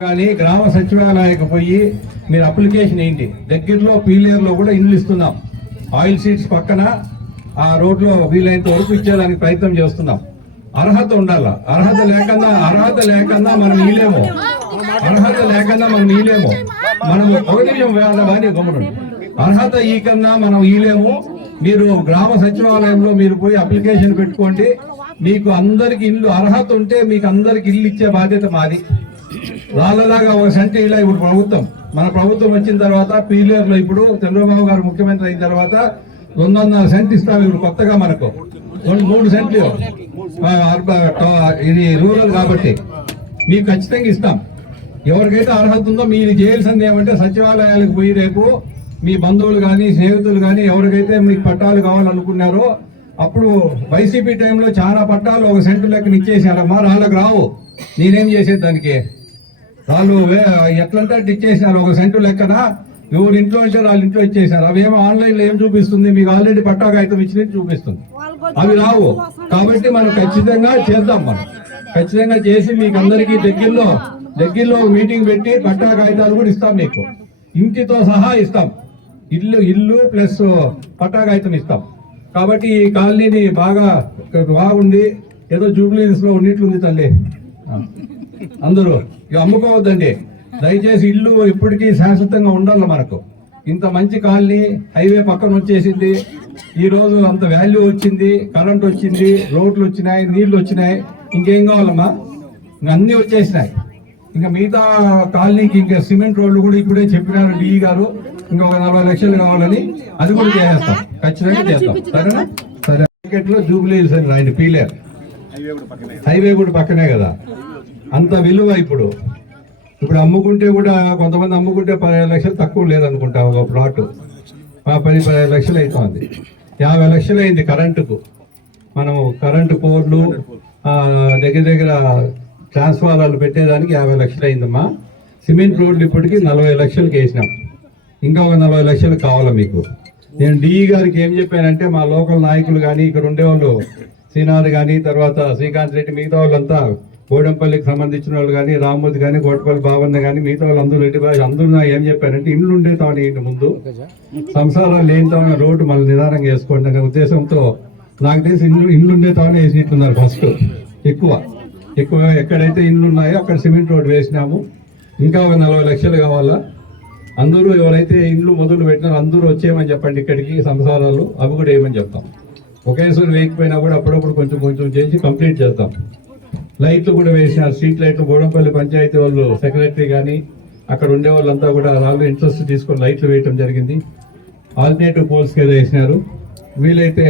కానీ గ్రామ సచివాలయానికి పోయి మీరు అప్లికేషన్ ఏంటి? దగ్గరలో పీలియర్లో కూడా ఇండ్లు ఇస్తున్నాం. ఆయిల్ సీట్స్ పక్కన ఆ రోడ్లో వీలైనంత వరకు ఇచ్చేదానికి ప్రయత్నం చేస్తున్నాం. అర్హత ఉండాల? అర్హత లేకుండా అర్హత లేకుండా మనం ఈలేము అర్హత లేకుండా మనం ఈలేము మనం ఒక నిమిషం వేయాలి గమ్ముడు అర్హత ఈ కన్నా మనం ఇలేము మీరు గ్రామ సచివాలయంలో మీరు పోయి అప్లికేషన్ పెట్టుకోండి. మీకు అందరికి ఇల్లు అర్హత ఉంటే మీకు అందరికి ఇల్లు ఇచ్చే బాధ్యత మాది. రాళ్ళలాగా ఒక సెంట్ ఇలా ఇప్పుడు ప్రభుత్వం మన ప్రభుత్వం వచ్చిన తర్వాత పీలియర్లో ఇప్పుడు చంద్రబాబు గారు ముఖ్యమంత్రి అయిన తర్వాత రెండు వందల సెంట్ ఇస్తాం ఇప్పుడు కొత్తగా మనకు. రెండు మూడు సెంట్లు. ఇది రూరల్ కాబట్టి మీకు ఖచ్చితంగా ఇస్తాం. ఎవరికైతే అర్హత ఉందో మీరు చేయాల్సింది ఏమంటే సచివాలయాలకు పోయి రేపు మీ బంధువులు కానీ స్నేహితులు కానీ ఎవరికైతే మీకు పట్టాలు కావాలనుకున్నారో అప్పుడు వైసీపీ టైంలో చాలా పట్టాలు ఒక సెంటు లెక్కన ఇచ్చేసారమ్మా రాళ్ళకు రావు. నేనేం చేసేది దానికి? వాళ్ళు వే- ఎట్లంటే అట్లా ఇచ్చేసినారు ఒక సెంటు లెక్కన. ఎవరి ఇంట్లో అంటే వాళ్ళ ఇంట్లో ఇచ్చేసారు అవి ఏమో ఆన్లైన్లో ఏం చూపిస్తుంది? మీకు ఆల్రెడీ పట్టా కాగితం ఇచ్చినట్టు చూపిస్తుంది. అవి రావు. కాబట్టి మనం ఖచ్చితంగా చేద్దాం మనం. ఖచ్చితంగా చేసి మీకు అందరికీ దగ్గరలో దగ్గరలో మీటింగ్ పెట్టి పట్టా కాగితాలు కూడా ఇస్తాం మీకు. ఇంటితో సహా ఇస్తాం. ఇల్లు ఇల్లు ప్లస్ పట్టా కాగితం ఇస్తాం. కాబట్టి ఈ కాలనీని బాగా బాగుంది. ఏదో జూబ్లీస్లో ఉన్నట్లుంది తల్లి. అందరూ ఇక అమ్ముకోవద్దండి. దయచేసి ఇల్లు ఎప్పటికీ శాశ్వతంగా ఉండాలి మనకు. ఇంత మంచి కాలనీ హైవే పక్కన వచ్చేసింది. ఈ రోజు అంత వాల్యూ వచ్చింది కరెంట్ వచ్చింది రోడ్లు వచ్చినాయి నీళ్ళు వచ్చినాయి. ఇంకేం కావాలమ్మా? ఇంకా అన్ని వచ్చేసినాయి. ఇంకా మిగతా కాలనీకి ఇంకా సిమెంట్ రోడ్లు కూడా ఇప్పుడే చెప్పినారు డిఈ గారు. ఇంకొక నలభై లక్షలు కావాలని అది కూడా చేసేస్తాం ఖచ్చితంగా చేస్తాం. సరేనా? సరే. మార్కెట్లో జూబ్లీస్ అని రాయండి పీలేర్. హైవే కూడా పక్కనే కదా. అంత విలువ ఇప్పుడు. ఇప్పుడు అమ్ముకుంటే కూడా కొంతమంది అమ్ముకుంటే పదిహేను లక్షలు తక్కువ లేదనుకుంటా ఒక ప్లాట్. మా పది పదిహేను లక్షలు అవుతుంది యాభై లక్షలు అయింది కరెంటుకు. మనము కరెంటు పోర్లు దగ్గర దగ్గర ట్రాన్స్ఫార్మర్లు పెట్టేదానికి యాభై లక్షలు అయిందమ్మా. సిమెంట్ రోడ్లు ఇప్పటికి నలభై లక్షలకి వేసినాం. ఇంకా ఒక నలభై లక్షలు కావాలా మీకు? నేను డిఈ గారికి ఏం చెప్పానంటే మా లోకల్ నాయకులు కానీ ఇక్కడ ఉండేవాళ్ళు శ్రీనాథ్ కానీ తర్వాత శ్రీకాంత్ రెడ్డి మిగతా వాళ్ళంతా గోడంపల్లికి సంబంధించిన వాళ్ళు కానీ రామ్మూర్తి కానీ కోటపల్లి బాబన్న కానీ మిగతా వాళ్ళు అందరూ రెడ్డి బాబు అందరూ నాకు ఏం చెప్పారంటే ఇండ్లు ఉండే తాను ఇంటి ముందు. సంసారాలు లేని తాను రోడ్డు మళ్ళీ నిదానంగా వేసుకోండి అనే ఉద్దేశంతో నాకు తెలిసి ఇండ్లు ఇండ్లు ఉండే తాను వేసినట్టున్నారు ఫస్ట్. ఎక్కువ. ఎక్కువ ఎక్కడైతే ఇండ్లు ఉన్నాయో అక్కడ సిమెంట్ రోడ్ వేసినాము. ఇంకా ఒక నలభై లక్షలు కావాలా? అందరూ ఎవరైతే ఇండ్లు మొదలు పెట్టినారో అందరూ వచ్చేయమని చెప్పండి ఇక్కడికి సంసారాలు అవి కూడా వేయమని చెప్తాం. ఒకేసారి వేయకపోయినా కూడా అప్పుడప్పుడు కొంచెం కొంచెం చేసి కంప్లీట్ చేద్దాం. లైట్లు కూడా వేసినారు స్ట్రీట్ లైట్లు బోడంపల్లి పంచాయతీ వాళ్ళు సెక్రటరీ కానీ అక్కడ ఉండే వాళ్ళంతా కూడా వాళ్ళు ఇంట్రెస్ట్ తీసుకొని లైట్లు వేయటం జరిగింది. ఆల్టర్నేటివ్ పోల్స్ ఏదో వేసినారు. వీలైతే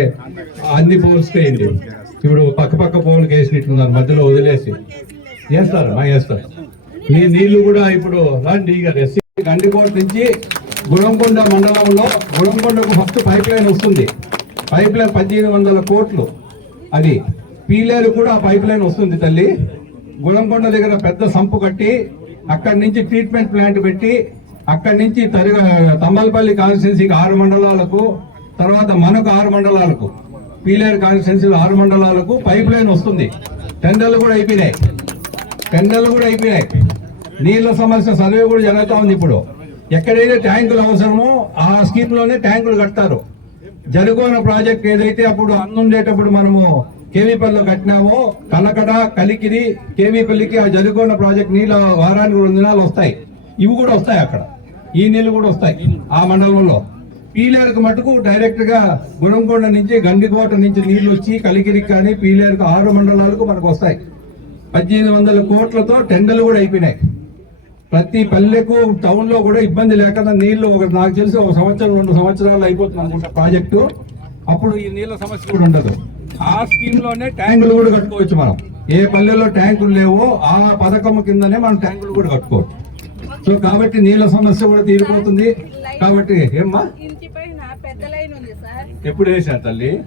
అన్ని పోల్స్ వేయండి. ఇప్పుడు పక్క పక్క పోల్కి వేసినట్టున్నారు మధ్యలో వదిలేసి. వేస్తారు మా వేస్తారు. నీ నీళ్ళు కూడా ఇప్పుడు రండి ఇక ఎస్సీ గండికోట నుంచి గుణంకొండ మండలంలో గుణంకొండకు ఫస్ట్ పైప్ లైన్ వస్తుంది. పైప్ లైన్ పద్దెనిమిది వందల కోట్లు అది. పీలేరు కూడా ఆ పైప్ లైన్ వస్తుంది తల్లి. గుడంకొండ దగ్గర పెద్ద సంపు కట్టి అక్కడి నుంచి ట్రీట్మెంట్ ప్లాంట్ పెట్టి అక్కడి నుంచి తరిగ తమ్మలపల్లి కాన్స్టిట్యున్సీకి ఆరు మండలాలకు తర్వాత మనకు ఆరు మండలాలకు పీలేరు కాన్స్టిట్యున్సీ ఆరు మండలాలకు పైప్ లైన్ వస్తుంది. టెండర్లు కూడా అయిపోయినాయి. టెండర్లు కూడా అయిపోయినాయి. నీళ్ళ సమస్య సర్వే కూడా జరుగుతూ ఉంది ఇప్పుడు. ఎక్కడైతే ట్యాంకులు అవసరమో ఆ స్కీమ్లోనే ట్యాంకులు కడతారు. జరుగుతున్న ప్రాజెక్ట్ ఏదైతే అప్పుడు అందుండేటప్పుడు మనము కేవీపల్లిలో కట్టినామో కలకడ కలికిరి కేవీపల్లికి ఆ జరుగుకున్న ప్రాజెక్ట్ నీళ్ళ వారానికి రెండు దినాలు వస్తాయి. ఇవి కూడా వస్తాయి అక్కడ. ఈ నీళ్ళు కూడా వస్తాయి ఆ మండలంలో. పీలేరుకు మటుకు డైరెక్ట్గా గుణంకొండ నుంచి గండికోట నుంచి నీళ్ళు వచ్చి కలికిరికి కానీ పీలేరుకు ఆరు మండలాలకు మనకు వస్తాయి. పద్దెనిమిది వందల కోట్లతో టెండర్లు కూడా అయిపోయినాయి. ప్రతి పల్లెకు టౌన్లో కూడా ఇబ్బంది లేకుండా నీళ్ళు ఒక నాకు తెలిసి ఒక సంవత్సరం రెండు సంవత్సరాలు అయిపోతుంది అనుకుంటా ప్రాజెక్టు. అప్పుడు ఈ నీళ్ళ సమస్య కూడా ఉండదు. ఆ స్కీమ్లోనే ట్యాంకులు కూడా కట్టుకోవచ్చు మనం. ఏ పల్లెలో ట్యాంకులు లేవో ఆ పథకం కిందనే మనం ట్యాంకులు కూడా కట్టుకోవచ్చు. సో కాబట్టి నీళ్ళ సమస్య కూడా తీరిపోతుంది. కాబట్టి ఏమ్మా? ఎప్పుడు వేసారు తల్లి?